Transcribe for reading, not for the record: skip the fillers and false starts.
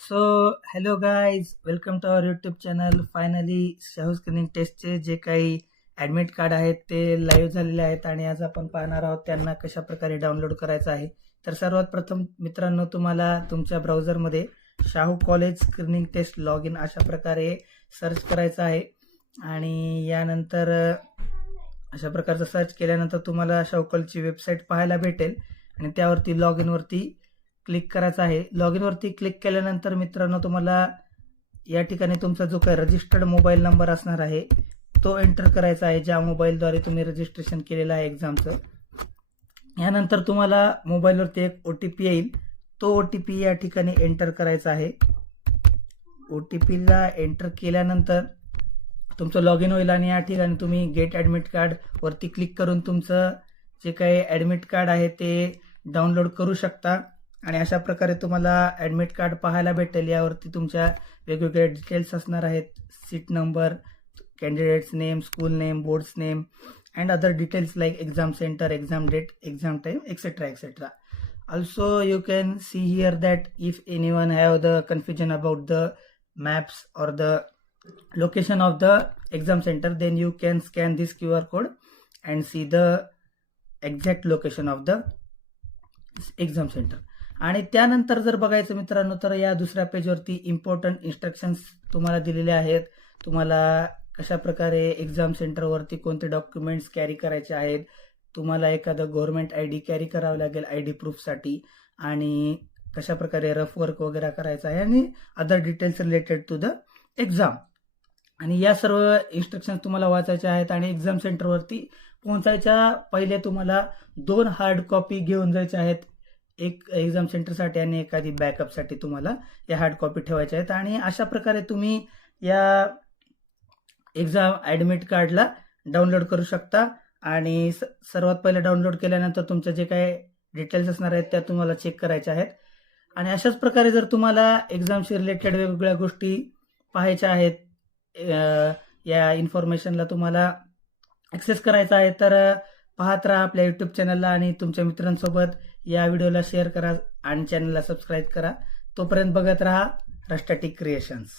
So hello guys, welcome to our YouTube channel. Finally Shahu screening टेस्टचे जे काही admit card आहेत ते लाईव्ह झालेले आहेत आणि आज आपण पाहणार आहोत त्यांना कशा प्रकारे डाउनलोड करायचं आहे. तर सर्वात प्रथम मित्रांनो, तुम्हाला तुमच्या ब्राउझरमध्ये Shahu college screening test log in अशा प्रकारे सर्च करायचं आहे आणि यानंतर अशा प्रकारचं सर्च केल्यानंतर तुम्हाला शाहू कॉलेजची वेबसाईट पाहायला भेटेल आणि त्यावरती लॉग इनवरती क्लिक करायचं आहे. लॉग इनवरती क्लिक केल्यानंतर मित्रांनो, तुम्हाला या ठिकाणी तुमचा जो काही रजिस्टर्ड मोबाईल नंबर असणार आहे तो एंटर करायचा आहे, ज्या मोबाईलद्वारे तुम्ही रजिस्ट्रेशन केलेलं आहे एक्झामचं. यानंतर तुम्हाला मोबाईलवरती एक OTP येईल, तो OTP या ठिकाणी एंटर करायचा आहे. OTPला एंटर केल्यानंतर तुमचं लॉग इन होईल आणि या ठिकाणी तुम्ही गेट ॲडमिट कार्ड वरती क्लिक करून तुमचं जे काही ॲडमिट कार्ड आहे ते डाउनलोड करू शकता आणि अशा प्रकारे तुम्हाला ॲडमिट कार्ड पाहायला भेटेल. यावरती तुमच्या वेगवेगळ्या डिटेल्स असणार आहेत, seat number, candidates name, school name, boards name and other details like exam center, exam date, exam time, etcetera etcetera. Also you can see here that if anyone have the confusion about the maps or the location of the exam center, then you can scan this QR code and see the exact location of the exam center. आणि त्यानंतर जर बघायचं मित्रांनो, तर या दुसऱ्या पेजवरती important instructions तुम्हाला दिलेले आहेत. तुम्हाला कशा प्रकारे एक्झाम सेंटरवरती कोणते डॉक्युमेंट्स कॅरी करायचे आहेत, तुम्हाला एखादं गव्हर्नमेंट ID कॅरी करावं लागेल ID प्रूफसाठी, आणि कशा प्रकारे रफ वर्क वगैरे करायचं आहे आणि other details related to the exam. आणि या सर्व इन्स्ट्रक्शन्स तुम्हाला वाचायच्या आहेत आणि एक्झाम सेंटरवरती पोहोचायच्या पहिले तुम्हाला 2 हार्ड कॉपी घेऊन जायच्या आहेत. एक एक्झाम सेंटरसाठी आणि एखादी बॅकअपसाठी तुम्हाला या हार्ड कॉपी ठेवायच्या आहेत. आणि अशा प्रकारे तुम्ही या एक्झाम ॲडमिट कार्डला डाउनलोड करू शकता. आणि सर्वात पहिले डाउनलोड केल्यानंतर तुमचे जे काही डिटेल्स असणार आहेत त्या तुम्हाला चेक करायच्या आहेत. आणि अशाच प्रकारे जर तुम्हाला एक्झामशी रिलेटेड वेगवेगळ्या गोष्टी पाहायच्या आहेत, या इन्फॉर्मेशनला तुम्हाला ॲक्सेस करायचा आहे, तर पाहत राहा आपल्या यूट्यूब चॅनलला आणि तुमच्या मित्रांसोबत या व्हिडिओला शेअर करा आणि चॅनलला सबस्क्राईब करा. तोपर्यंत बघत राहा रस्टॅटिक क्रिएशन्स.